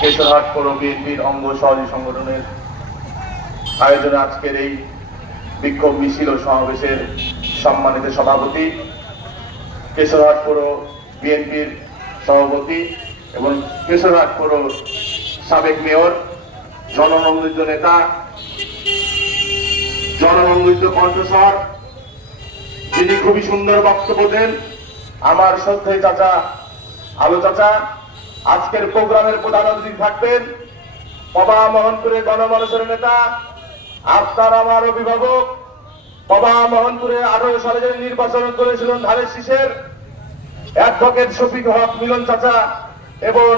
কেশরহাট পৌর বিএনপির অঙ্গ সহযোগী সংগঠনের আয়োজনে আজকের এই বিক্ষোভ মিছিল ও সমাবেশের সম্মানিত সভাপতি কেশরহাট পৌর বিএনপির সভাপতি এবং কেশরহাট পৌর সাবেক মেয়র জননন্দিত নেতা জননন্দিত কণ্ঠস্বর, যিনি খুবই সুন্দর বক্তব্য দেন, আমার শ্রদ্ধেয় চাচা, আলো চাচা আজকের প্রোগ্রামের প্রধান অতিথি থাকবেন পবা মোহনপুরে গণমানুষের নেতা আপনার আমার অভিভাবক, পবা মোহনপুরে আঠারো সালে যে নির্বাচন করেছিলেন ধানের শীষের অ্যাডভোকেট শফিক হক মিলন চাচা এবং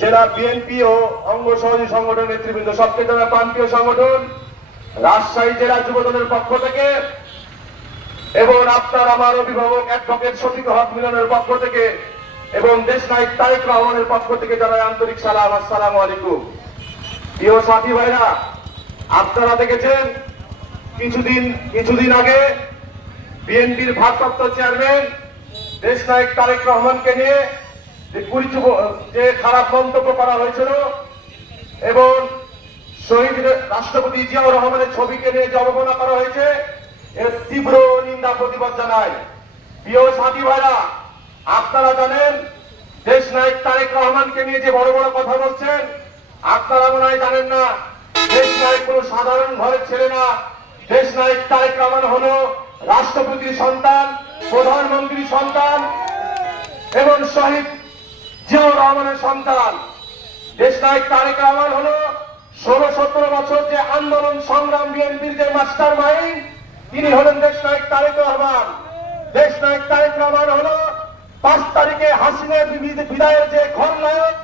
জেলা বিএনপি ও অঙ্গ সহযোগী সংগঠন নেতৃবৃন্দ। সবকে জানা প্রান্তীয় সংগঠন রাজশাহী জেলা যুবদলের পক্ষ থেকে এবং আপনার আমার অভিভাবক অ্যাডভোকেট শফিক হক মিলনের পক্ষ থেকে এবং দেশ নায়ক তারেক রহমানের পক্ষ থেকে জানাই আন্তরিক সালাম, আসসালামু আলাইকুম। প্রিয় সাথী ভাইরা, আপনারা দেখেছেন, কিছুদিন কিছুদিন আগে বিএনপির ভারপ্রাপ্ত চেয়ারম্যান, দেশ নায়ক তারেক রহমানকে নিয়ে যে খারাপ মন্তব্য করা হয়েছিল এবং শহীদ রাষ্ট্রপতি জিয়াউর রহমানের ছবিকে নিয়ে যে অবমাননা করা হয়েছে, এর তীব্র নিন্দা, প্রতিবাদ জানায় প্রিয় সাথী ভাইরা আপনারা জানেন, দেশ নায়ক তারেক রহমানকে নিয়ে যে বড় বড় কথা বলছেন, আপনারা মনে জানেন না, দেশ নায়ক কোনো সাধারণ ঘরের ছেলে না। দেশ নায়ক তারেক রহমান হলো রাষ্ট্রপতির সন্তান, প্রধানমন্ত্রীর সন্তান এবং শহীদ জিয়াউর রহমানের সন্তান। দেশ নায়ক তারেক রহমান হলো ষোলো সতেরো বছর যে আন্দোলন সংগ্রাম বিএনপির যে মাস্টার মাইন্ড তিনি হলেন দেশ নায়ক তারেক রহমান। দেশ নায়ক তারেক রহমান হলো পাঁচ তারিখে হাসিনের বিবি- বিদায়ের যে খলনায়ক,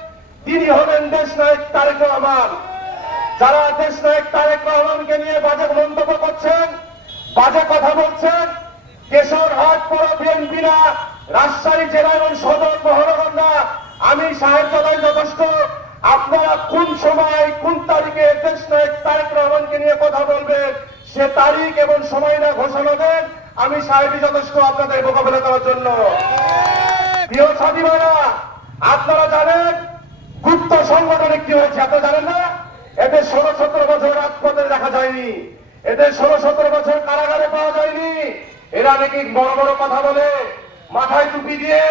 তিনি হলেন দেশ নায়ক তারেক রহমান। যারা দেশ নায়ক তারেক রহমানকে নিয়ে বাজে মন্তব্য করছেন, বাজে কথা বলছেন, কেশরহাট পৌর বিএনপি না, রাজশাহী জেলা এবং সদর মহানগররা আমি সাহায্য করাই যথেষ্ট। আপনারা কোন সময়, কোন তারিখে দেশ নায়ক তারেক রহমানকে নিয়ে কথা বলবেন, সে তারিখ এবং সময় না ঘোষণা দেন, আমি সাহেবই যথেষ্ট আপনাদের মোকাবেলা করার জন্য। প্রিয় সাথী ভাইরা, আপনারা জানেন গুপ্ত সংগঠন একটি হয়েছে আপনারা জানেন না? এদের ষোলো সতেরো বছর রাজপথে দেখা যায়নি। এদের ষোলো সতেরো বছর কারাগারে পাওয়া যায়নি। এরা নাকি বড় বড় কথা বলে, মাথায় টুপি দিয়ে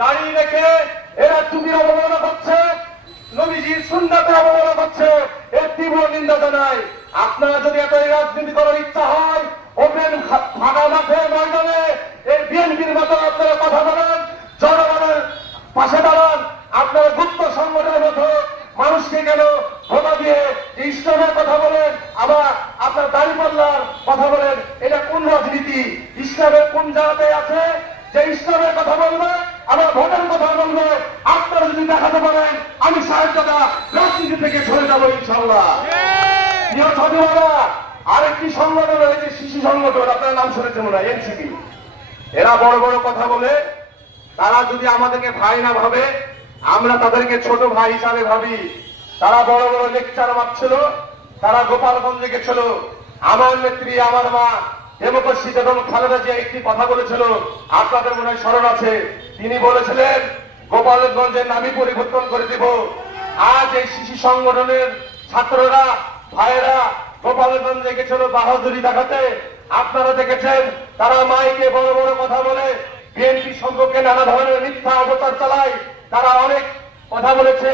দাঁড়িয়ে রেখে এরা টুপির অবমাননা করছে, নবীজির সুন্নাতের অবমাননা করছে। এর তীব্র নিন্দা জানাই আপনারা যদি এত রাজনীতি করার ইচ্ছা হয়, ওপেন ফাঁকা মাঠে ময়দানে এই বিএনপির মতো আপনারা কথা বলেন জনগণের পাশে দাঁড়ান আপনারা গুপ্ত সংগঠনের মতো মানুষকে কেন ধোকা দিয়ে যে ইসলামের কথা বলেন আবার আপনার দাঁড়িপাল্লার কথা বলেন এটা কোন রাজনীতি? ইসলামের কোন জায়গাতে আছে যে ইসলামের কথা বলবে আবার ভোটের কথা বলবে? আপনারা যদি দেখাতে পারেন আমি সাহায্যতা রাজনীতি থেকে সরে যাব ইনশাল্লাহ আরেকটি সংগঠন রয়েছে শিশু সংগঠন আপনার নাম শুনেছেন মনে হয় এনসিপি। এরা বড় বড় কথা বলে তারা যদি আমাদেরকে ভাই না ভাবে আমরা তাদেরকে ছোট ভাই হিসাবে ভাবি। তারা বড় বড় লেকচার মারছিল, তারা গোপালগঞ্জে গেছিল। আমার নেত্রী, আমার মা ডেমোক্রেসি বেগম খালেদা জিয়া একটি কথা বলেছিল, আপনাদের মনে স্মরণ আছে? তিনি বলেছিলেন, গোপালগঞ্জের নামই পরিবর্তন করে দিব। আজ এই শিশু সংগঠনের ছাত্ররা, ভাইয়েরা গোপালগঞ্জে গেছিল বাহাদুরি দেখাতে। আপনারা দেখেছেন, তারা মাইকে বড় বড় কথা বলে, বিএনপি সম্পর্কে নানা ধরনের মিথ্যা অবতার চালায়। তারা অনেক কথা বলেছে।